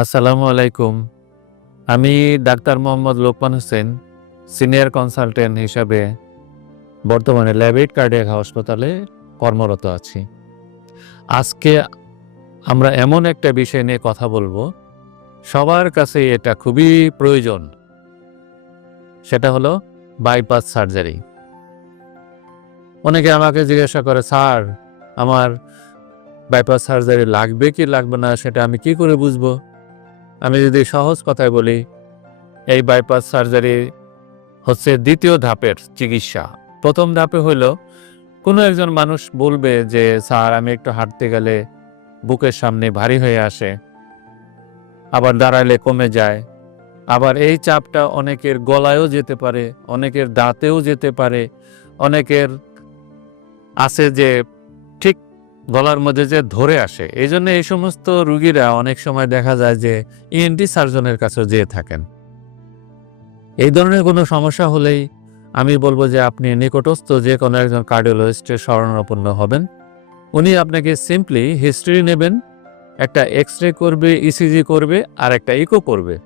আসসালামু আলাইকুম। আমি doctor Mohammad Lokman Hossain, senior consultant হিসাবে বর্তমানে ল্যাবেট কার্ডিয়াক হাসপাতালে কর্মরত আছি। আজকে আমরা এমন একটা বিষয় নিয়ে কথা বলব। সবার কাছে এটা খুবই প্রয়োজন। সেটা হলো বাইপাস সার্জারি। অনেকে আমাকে জিজ্ঞাসা করে, স্যার, আমার বাইপাস সার্জারি লাগবে কি লাগবে না? সেটা আমি কি করে বুঝব? আমি যদি সহজ কথায় বলি, এই বাইপাস সার্জারি হচ্ছে দ্বিতীয় ধাপের চিকিৎসা। প্রথম ধাপে হইল, কোনো একজন মানুষ বলবে যে, স্যার, আমি একটু হাঁটতে গেলে বুকের সামনে ভারী হয়ে আসে, আবার দাঁড়ালে কমে যায়, আবার এই চাপটা অনেকের গলায়ও যেতে পারে, অনেকের দাঁতেও যেতে পারে, অনেকের আছে যে গলার মধ্যে যে ধরে আসে, এই জন্য এই সমস্ত রুগীরা অনেক সময় দেখা যায় যে ইএনটি সার্জনের কাছে যেয়ে থাকেন। এই ধরনের কোনো সমস্যা হলেই আমি বলব যে আপনি নিকটস্থ যে কোনো একজন কার্ডিওলজিস্টের শরণাপন্ন হবেন। উনি আপনাকে সিম্পলি হিস্ট্রি নেবেন, একটা এক্স রে করবে ইসিজি করবে, আর একটা ইকো করবে।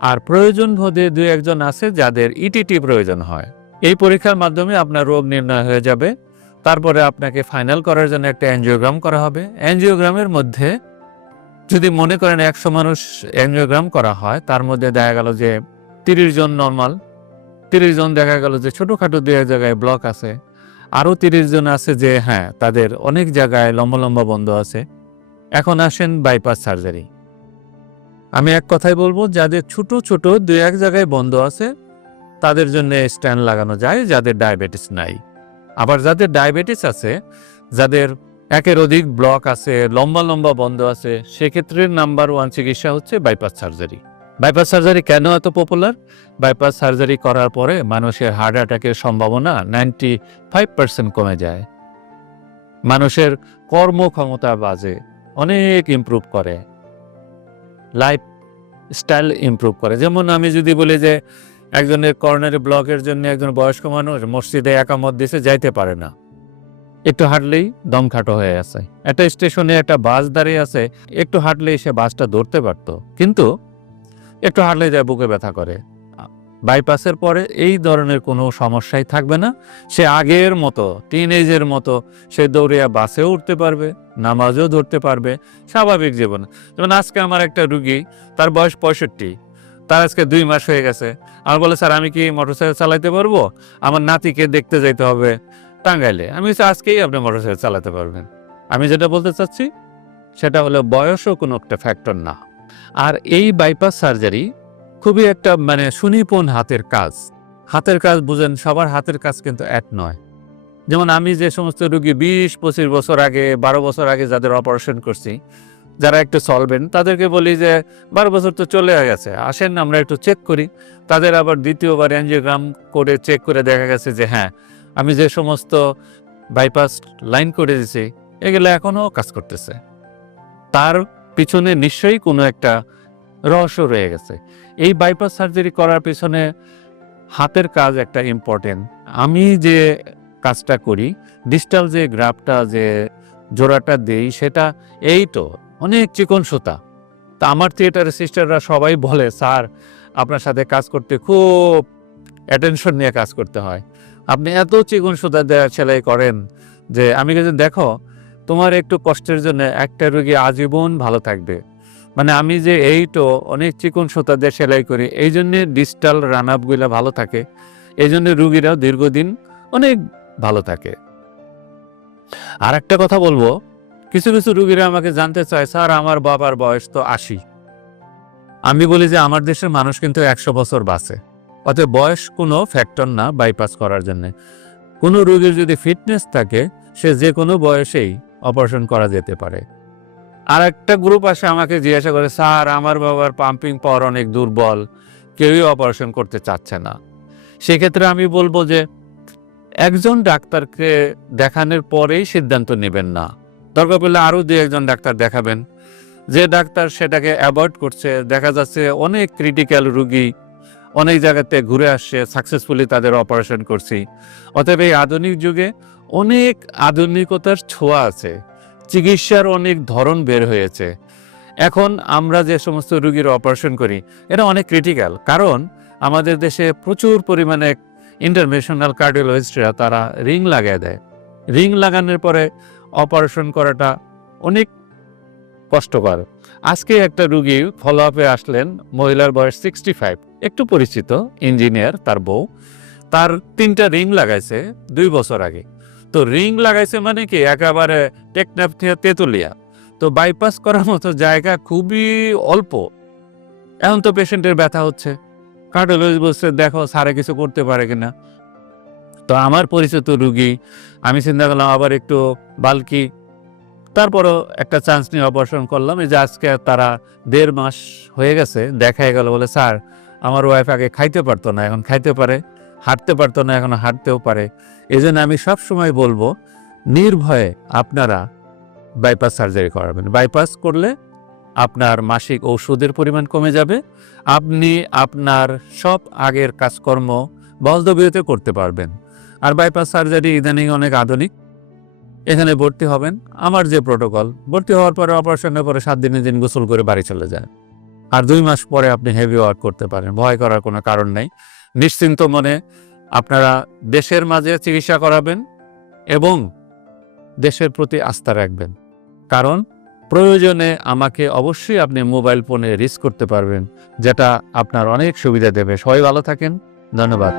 আর প্রয়োজন বোধে দু একজন আছে যাদের ইটিটি প্রয়োজন হয়। এই পরীক্ষার মাধ্যমে আপনার রোগ নির্ণয় হয়ে যাবে। তারপরে আপনাকে ফাইনাল করার জন্য একটা অ্যানজিওগ্রাম করা হবে। অ্যানজিওগ্রামের মধ্যে যদি মনে করেন একশো মানুষ অ্যানজিওগ্রাম করা হয়, তার মধ্যে দেখা গেল যে তিরিশ জন নর্মাল তিরিশ জন দেখা গেল যে ছোটোখাটো দু এক জায়গায় ব্লক আছে, আরও তিরিশ জন আছে যে হ্যাঁ তাদের অনেক জায়গায় লম্বা লম্বা বন্ধ আছে। এখন আসেন বাইপাস সার্জারি আমি এক কথাই বলব, যাদের ছোট ছোট দু এক জায়গায় বন্ধ আছে, তাদের জন্য স্ট্যান্ড লাগানো যায়, যাদের ডায়াবেটিস নাই। আবার যাদের ডায়াবেটিস আছে, যাদের একের অধিক ব্লক আছে, লম্বা লম্বা বন্ধ আছে, সেক্ষেত্রে নাম্বার ওয়ান চিকিৎসা হচ্ছে বাইপাস সার্জারি। বাইপাস সার্জারি কেন এত পপুলার? বাইপাস সার্জারি করার পরে মানুষের হার্ট অ্যাটাকের সম্ভাবনা নাইনটি ফাইভ পার্সেন্ট কমে যায়। মানুষের কর্মক্ষমতা বাজে, অনেক ইমপ্রুভ করে। লাইফ স্টাইল ইমপ্রুভ করে। যেমন আমি যদি বলি যে একজনের কর্নারি ব্লকের জন্য একজন বয়স্ক মানুষ মসজিদে একামত দিছে, যাইতে পারে না। একটু হাঁটলেই দম খাটো হয়ে আছে। একটা স্টেশনে একটা বাস দাঁড়িয়ে আছে, একটু হাঁটলেই সে বাসটা ধরতে পারত। কিন্তু একটু হাঁটলেই যায়, বুকে ব্যথা করে। বাইপাসের পরে এই ধরনের কোনো সমস্যাই থাকবে না। সে আগের মতো টিন এজের মতো, সে দৌড়িয়া বাসেও উঠতে পারবে, নামাজও ধরতে পারবে, স্বাভাবিক জীবন। যেমন আজকে আমার একটা রুগী, তার বয়স পঁয়ষট্টি। তার আজকে দুই মাস হয়ে গেছে। আমার বলে স্যার, আমি কি মোটরসাইকেল চালাইতে পারব? আমার নাতিকে দেখতে যাইতে হবে। টাঙ্গাইলে। আমি আজকেই আপনি মোটরসাইকেল চালাতে পারবেন। আমি যেটা বলতে চাচ্ছি, সেটা হলো বয়সও কোনো একটা ফ্যাক্টর না। আর এই বাইপাস সার্জারি খুবই একটা মানে সুনিপুণ হাতের কাজ। হাতের কাজ বুঝেন, সবার হাতের কাজ কিন্তু এক নয়। যেমন আমি যে সমস্ত রুগী বিশ পঁচিশ বছর আগে, বারো বছর আগে যাদের অপারেশন করছি যারা একটু সলভেন তাদেরকে বলি যে, বারো বছর তো চলে গেছে, আসেন, আমরা একটু চেক করি। তাদের আবার দ্বিতীয়বার অ্যাঞ্জিওগ্রাম করে চেক করে দেখা গেছে যে হ্যাঁ আমি যে সমস্ত বাইপাস লাইন করে দিয়েছি, এগুলো এখনও কাজ করতেছে। তার পিছনে নিশ্চয়ই কোনো একটা রহস্য রয়ে গেছে। এই বাইপাস সার্জারি করার পিছনে হাতের কাজ একটা ইম্পর্টেন্ট আমি যে কাজটা করি ডিজিটাল যে গ্রাফটা যে জোড়াটা দেই, সেটা এই তো। অনেক চিকন সুতা। তা আমার থিয়েটারের সিস্টাররা সবাই বলে, স্যার, আপনার সাথে কাজ করতে খুব অ্যাটেনশন নিয়ে কাজ করতে হয়। আপনি এত চিকন সুতা দেওয়া সেলাই করেন যে, আমি কিন্তু দেখো, তোমার একটু কষ্টের জন্য একটা রোগী আজীবন ভালো থাকবে। মানে আমি যে এইটো অনেক চিকন সুতা দিয়ে সেলাই করি, এই জন্যে ডিজিটাল রান আপগুলো ভালো থাকে। এই জন্য রুগীরাও দীর্ঘদিন অনেক ভালো থাকে। আর একটা কথা বলব কিছু কিছু রুগীরা আমাকে জানতে চায়, স্যার, আমার বাবার বয়স তো আশি। আমি বলি যে, আমার দেশের মানুষ কিন্তু একশো বছর বাঁচে। অতএব বয়স কোনো ফ্যাক্টর না বাইপাস করার জন্য। কোনো রোগীর যদি ফিটনেস থাকে, সে যে কোনো বয়সেই অপারেশন করা যেতে পারে। আর একটা গ্রুপ আসে আমাকে জিজ্ঞাসা করে, স্যার, আমার বাবার পাম্পিং পাওয়ার অনেক দুর্বল। কেউই অপারেশন করতে চাচ্ছে না। সেক্ষেত্রে আমি বলব যে, একজন ডাক্তারকে দেখানোর পরেই সিদ্ধান্ত নেবেন না। দরকার পড়লে আরও দু একজন ডাক্তার দেখাবেন। যে ডাক্তার সেটাকে অ্যাভয়েড করছে, দেখা যাচ্ছে অনেক ক্রিটিক্যাল রুগী অনেক জায়গাতে ঘুরে আসছে, সাকসেসফুলি তাদের অপারেশন করছি। অতএব এই আধুনিক যুগে অনেক আধুনিকতার ছোঁয়া আছে, চিকিৎসার অনেক ধরন বের হয়েছে। এখন আমরা যে সমস্ত রুগীর অপারেশন করি, এটা অনেক ক্রিটিক্যাল, কারণ আমাদের দেশে প্রচুর পরিমাণে ইন্টারন্যাশনাল কার্ডিওলজিস্টরা তারা রিং লাগিয়ে দেয়। রিং লাগানোর পরে অপারেশন করাটা অনেক কষ্টকর। আজকে একটা রুগী ফলো আপে আসলেন, মহিলার বয়স সিক্সটি ফাইভ একটু পরিচিত ইঞ্জিনিয়ার তার বউ। তার তিনটা রিং লাগাইছে দুই বছর আগে। তো রিং লাগাইছে মানে কি? একেবারে টেকনাফ তেতুলিয়া। তো বাইপাস করার মতো জায়গা খুবই অল্প। এখন তো পেশেন্টের ব্যথা হচ্ছে। কার্ডিওলজি বলছে, দেখো সারে কিছু করতে পারে কিনা? তো আমার পরিচিত রুগী, আমি চিন্তা করলাম আবার একটু বালকি। তারপরও একটা চান্স নিয়ে অপারেশন করলাম। এই যে আজকে তারা দেড় মাস হয়ে গেছে, দেখাই গেল বলে, স্যার, আমার ওয়াইফ আগে খাইতে পারতো না, এখন খাইতে পারে, হাঁটতে পারতো না, এখন হাঁটতেও পারে। এই জন্য আমি সবসময় বলব, নির্ভয়ে আপনারা বাইপাস সার্জারি করাবেন। বাইপাস করলে আপনার মাসিক ঔষধের পরিমাণ কমে যাবে। আপনি আপনার সব আগের কাজকর্ম বলদবিয়তে করতে পারবেন। আর বাইপাস সার্জারি ইদানিং অনেক আধুনিক। এখানে ভর্তি হবেন। আমার যে প্রোটোকল ভর্তি হওয়ার পরে অপারেশনের পরে সাত দিনের দিন গোসল করে বাড়ি চলে যায়। আর দুই মাস পরে আপনি হেভি ওয়ার্ক করতে পারেন। ভয় করার কোনো কারণ নেই। নিশ্চিন্ত মনে আপনারা দেশের মাঝে চিকিৎসা করাবেন এবং দেশের প্রতি আস্থা রাখবেন। কারণ প্রয়োজনে আমাকে অবশ্যই আপনি মোবাইল ফোনে রিস্ক করতে পারবেন, যেটা আপনার অনেক সুবিধা দেবে। সবাই ভালো থাকেন। ধন্যবাদ।